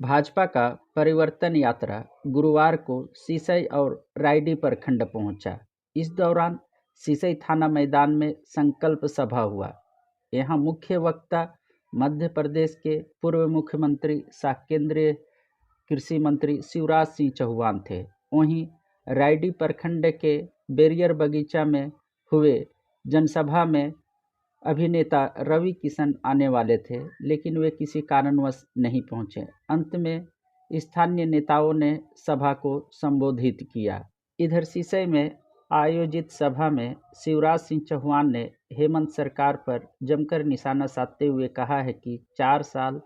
भाजपा का परिवर्तन यात्रा गुरुवार को सिसई और रायडी प्रखंड पहुंचा। इस दौरान सिसई थाना मैदान में संकल्प सभा हुआ। यहां मुख्य वक्ता मध्य प्रदेश के पूर्व मुख्यमंत्री सह केंद्रीय कृषि मंत्री शिवराज सिंह चौहान थे। वहीं रायडी प्रखंड के बैरियर बगीचा में हुए जनसभा में अभिनेता रवि किशन आने वाले थे, लेकिन वे किसी कारणवश नहीं पहुंचे। अंत में स्थानीय नेताओं ने सभा को संबोधित किया। इधर सिसई में आयोजित सभा में शिवराज सिंह चौहान ने हेमंत सरकार पर जमकर निशाना साधते हुए कहा है कि 4 साल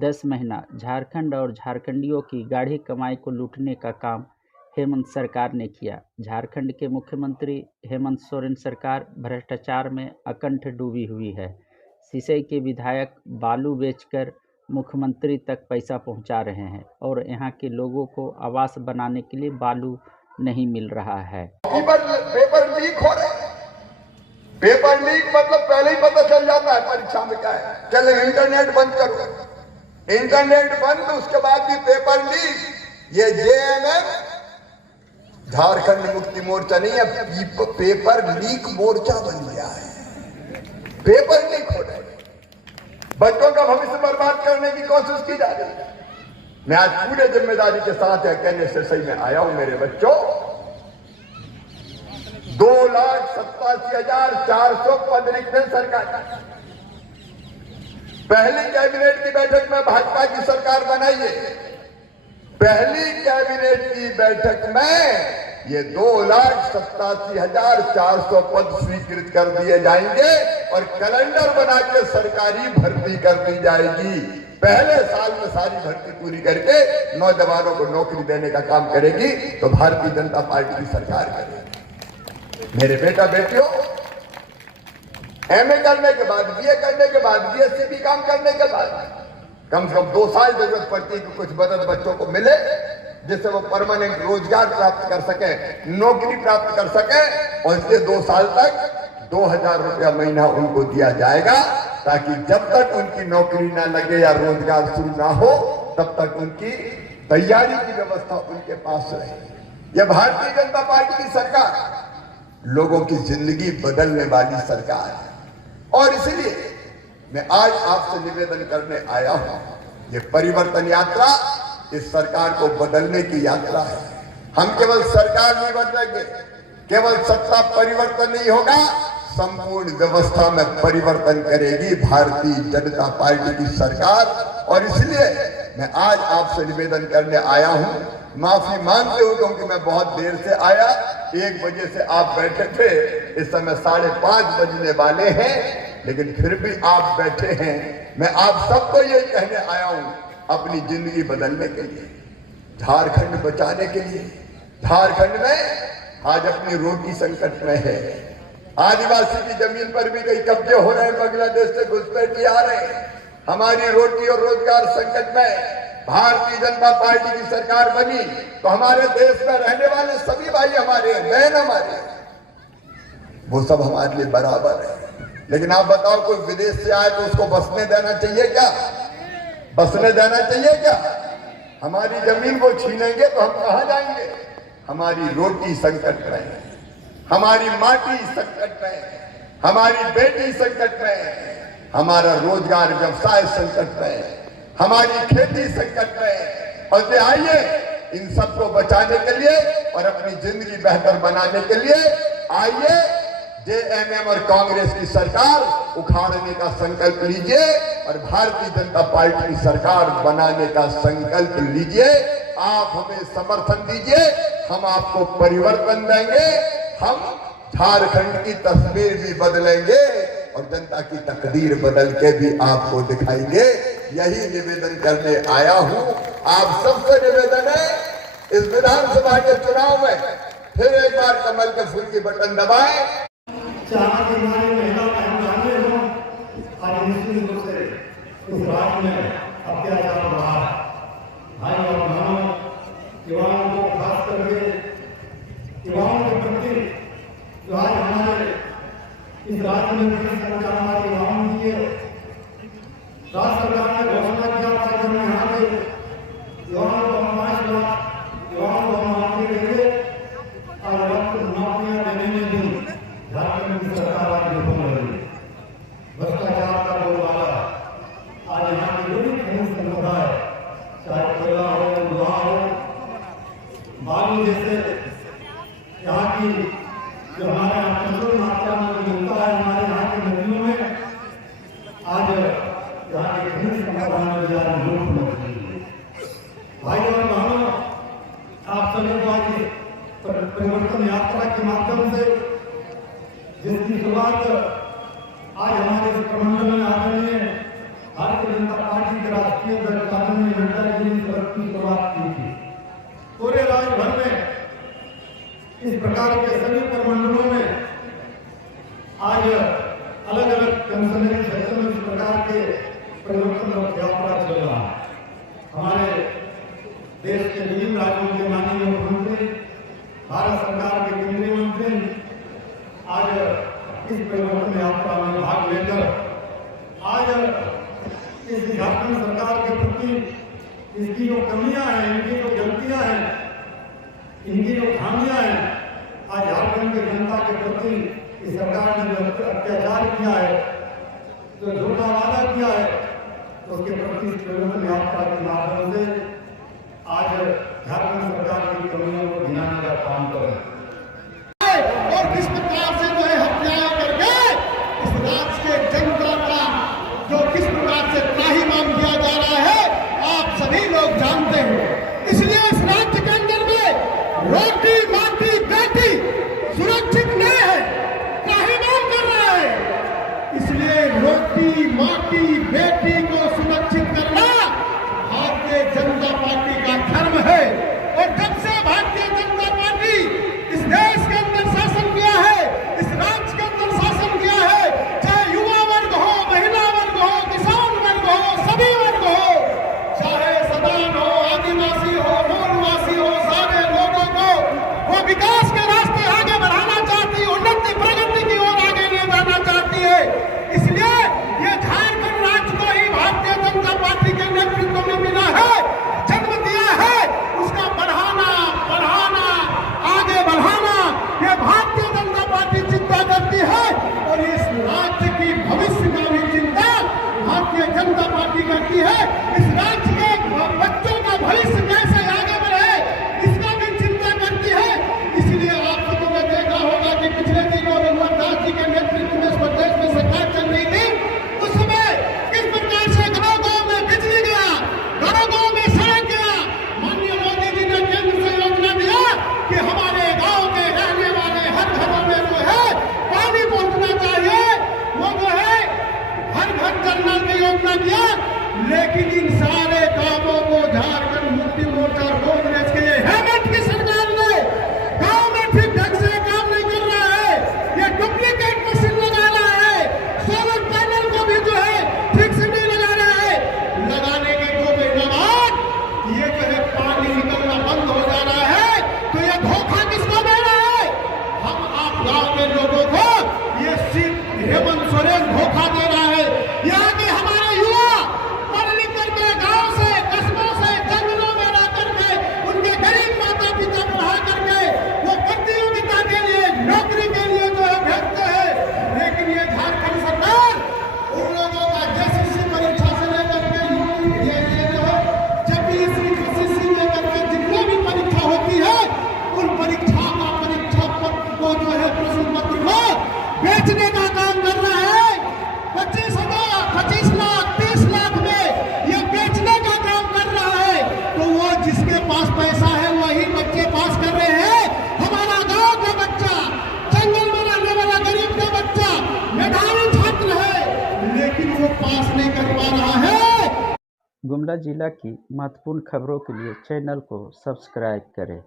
10 महीना झारखंड और झारखंडियों की गाढ़ी कमाई को लूटने का काम हेमंत सरकार ने किया। झारखंड के मुख्यमंत्री हेमंत सोरेन सरकार भ्रष्टाचार में अकंठ डूबी हुई है। सिसई के विधायक बालू बेचकर मुख्यमंत्री तक पैसा पहुंचा रहे हैं और यहां के लोगों को आवास बनाने के लिए बालू नहीं मिल रहा है। पेपर लीक हो रहे हैं। पेपर लीक मतलब पहले ही पता चल जाता है परीक्षा में क्या है। चलो इंटरनेट बंद करो, इंटरनेट बंद, उसके बाद भी पेपर लीक। ये जेएमएम झारखंड मुक्ति मोर्चा नहीं है, पेपर लीक मोर्चा बन गया है। पेपर लीक हो रहे, बच्चों का भविष्य बर्बाद करने की कोशिश की जा रही है। मैं आज पूरे जिम्मेदारी के साथ यह कहने से सही में आया हूं, मेरे बच्चों, 2,87,400 पद रिक्त हैं सरकार। पहली कैबिनेट की बैठक में भाजपा की सरकार बनाई है। पहली कैबिनेट की बैठक में ये 2,87,400 पद स्वीकृत कर दिए जाएंगे और कैलेंडर बना के सरकारी भर्ती कर दी जाएगी। पहले साल में सारी भर्ती पूरी करके नौजवानों को नौकरी देने का काम करेगी तो भारतीय जनता पार्टी की सरकार करेगी। मेरे बेटा बेटियों, एमए करने के बाद, बीए करने के बाद, बीएससी भी काम करने के बाद कम से कम 2 साल जरूरत पड़ती है कि कुछ मदद बच्चों को मिले जिससे वो परमानेंट रोजगार प्राप्त कर सके, नौकरी प्राप्त कर सके। और इसलिए 2 साल तक 2,000 रुपया महीना उनको दिया जाएगा ताकि जब तक उनकी नौकरी ना लगे या रोजगार शुरू ना हो तब तक उनकी तैयारी की व्यवस्था उनके पास रहे। यह भारतीय जनता पार्टी की सरकार लोगों की जिंदगी बदलने वाली सरकार है और इसलिए मैं आज आपसे निवेदन करने आया हूं। ये परिवर्तन यात्रा इस सरकार को बदलने की यात्रा है। हम केवल सरकार नहीं बदलेंगे, केवल सत्ता परिवर्तन नहीं होगा, संपूर्ण व्यवस्था में परिवर्तन करेगी भारतीय जनता पार्टी की सरकार। और इसलिए मैं आज आपसे निवेदन करने आया हूं। माफी मांगते हुए क्योंकि मैं बहुत देर से आया, 1 बजे से आप बैठे थे, इस समय 5:30 बजने वाले हैं, लेकिन फिर भी आप बैठे हैं। मैं आप सबको ये कहने आया हूं, अपनी जिंदगी बदलने के लिए, झारखंड बचाने के लिए। झारखंड में आज अपनी रोटी संकट में है। आदिवासी की जमीन पर भी कई कब्जे हो रहे हैं, बांग्लादेश से घुसपैठी आ रहे हैं। हमारी रोटी और रोजगार संकट में भारतीय जनता पार्टी की सरकार बनी तो हमारे देश में रहने वाले सभी भाई हमारे हैं, बहन हमारे हैं, वो सब हमारे लिए बराबर है। लेकिन आप बताओ, कोई विदेश से आए तो उसको बसने देना चाहिए क्या? बसने देना चाहिए क्या? हमारी जमीन को छीनेंगे तो हम कहां जाएंगे? हमारी रोटी संकट में है, हमारी माटी संकट में है, हमारी बेटी संकट में है, हमारा रोजगार व्यवसाय संकट में है, हमारी खेती संकट में है। और आइए इन सबको बचाने के लिए और अपनी जिंदगी बेहतर बनाने के लिए आइए जेएमएम और कांग्रेस की सरकार उखाड़ने का संकल्प लीजिए और भारतीय जनता पार्टी की सरकार बनाने का संकल्प लीजिए। आप हमें समर्थन दीजिए, हम आपको परिवर्तन देंगे, हम झारखंड की तस्वीर भी बदलेंगे और जनता की तकदीर बदल के भी आपको दिखाएंगे। यही निवेदन करने आया हूं। आप सबसे निवेदन है, इस विधानसभा के चुनाव में फिर एक बार कमल के फूल की बटन दबाएं। हमारी महिला बहनें हों और मुस्लिम लोग से इस राज्य में अत्याचार बढ़ा। भाई और बहनों, युवाओं को खास करके युवाओं के प्रति जो आज हमारे इस राज्य में बड़ी संख्या हमारे युवाओं की है। राज्य सरकार ने घोषणा किया था कि हम यहाँ पे युवाओं को 5 लाख युवाओं को नौकरी देंगे और वक्त नौकरियां देने में भी झारखंड की सरकार आज विफल रही है। भ्रष्टाचार का बोलबाला आज यहाँ की बड़ी खनिज संपदा है, चाहे कोयला हो, लोहा हो, बालू जैसे यहाँ की जो हमारे यहाँ प्रचुर मात्रा में मिलता है हमारे यहाँ की नदियों में, आज यहाँ की खनिज संपदा में भी आज लूट मच रही है। भाई और बहनों, आप सभी को आज परिवर्तन यात्रा के माध्यम से जिसकी शुरुआत आज हमारे इस प्रमंडल में आदरणीय भारतीय जनता पार्टी के राष्ट्रीय अध्यक्ष आदरणीय नड्डा जी ने की शुरुआत की थी। पूरे राज्य भर में इस प्रकार के सभी प्रमंडलों में आज अलग अलग कमिश्नरी क्षेत्रों में इस प्रकार के परिवर्तन रथ यात्रा चल रहा है। हमारे देश के विभिन्न राज्यों के माननीय मुख्यमंत्री, भारत सरकार के केंद्रीय मंत्री आज इस परिवर्तन यात्रा में भाग लेकर आज इस झारखंड सरकार के प्रति इसकी जो कमियां हैं, इनकी जो गलतियां हैं, इनकी जो खामियां हैं, आज झारखंड की जनता के प्रति इस सरकार ने जो अत्याचार किया है, जो झूठा वादा किया है, तो उसके प्रति इस परिवर्तन यात्रा के माध्यम से आज झारखंड सरकार की कमियों को गिनाने का काम करें और किस प्रकार से जो है हत्याएं करके इस राज्य के जनता का जो किस प्रकार से त्राहिमाम किया जा रहा है, आप सभी लोग जानते हैं। इसलिए इस राज्य के अंदर में रोटी माटी बेटी सुरक्षित नहीं है, त्राहिमाम कर रहा है। इसलिए रोटी माटी बेटी को सुरक्षित करना भारतीय जनता पार्टी का धर्म है। और जब से भारतीय जनता पार्टी इस देश के अंदर शासन किया है, इस राज्य के अंदर शासन किया है, चाहे युवा वर्ग हो, महिला वर्ग हो, किसान वर्ग हो, सभी वर्ग हो, चाहे सदान हो, आदिवासी हो, मूलवासी हो, सारे लोगों को वो विकास के रास्ते आगे बढ़ाना चाहती है, उन्नति प्रगति की ओर आगे ले जाना चाहती है। इसलिए ये झारखंड राज्य को ही भारतीय जनता पार्टी के नेतृत्व में मिला है, जन्म दिया है, उसका बढ़ाना आगे बढ़ाना ये भारतीय जनता पार्टी चिंता करती है। और इस राज्य की भविष्य का भी चिंता भारतीय जनता पार्टी करती है। इस राज्य के बच्चों का भविष्य कैसे आगे बढ़े, इसका भी चिंता करती है। इसलिए आप लोगों ने देखा होगा कि पिछले दिनों रघुवर दास जी के नेतृत्व में इस प्रदेश में सरकार चल रही थी, उस समय किस प्रकार से गाँव में बिजली गया, गाँव में सड़क गया। माननीय मोदी जी ने केंद्र से योजना दिया कि हमारे गांव के रहने वाले हर घरों में जो है पानी पहुंचना चाहिए, वो जो है हर घर जल नल की योजना दिया। लेकिन इन सारे कामों को झारखंड मुक्ति मोर्चा कांग्रेस के हेमंत की सरकार ने गांव में ठीक ढंग से काम नहीं कर रहा है, ये डुप्लीकेट मशीन लगा रहा है, सोलर पैनल को भी जो है ठीक से नहीं लगा रहा है। लगाने के 2 महीने बाद ये जो है पानी निकलना बंद हो जा रहा है, तो ये धोखा किसको दे रहा है? हम आप गांव के लोगों को ये हेमंत सोरेन धोखा दे रहा है। यहाँ के हमारे युवा पढ़ लिख करके गांव से, कस्बों से, जंगलों में रह करके उनके गरीब माता पिता पढ़ा करके वो प्रतियोगिता के लिए, नौकरी के लिए जो है भेजते हैं। लेकिन ये झारखंड सरकार उन लोगों का जेसीसी परीक्षा से लेकर के ये जो है जेपीएससी लेकर के जितनी भी परीक्षा होती है, उन परीक्षा पत्र को जो है प्रश्न पत्र को बेचने का काम कर रहा है। 25 लाख 30 लाख में ये बेचने का काम कर रहा है। तो वो जिसके पास पैसा है वही बच्चे पास कर रहे हैं। हमारा गांव का बच्चा, जंगल में रहने वाला गरीब का बच्चा मेधावी छात्र है, लेकिन वो पास नहीं कर पा रहा है। गुमला जिला की महत्वपूर्ण खबरों के लिए चैनल को सब्सक्राइब करें।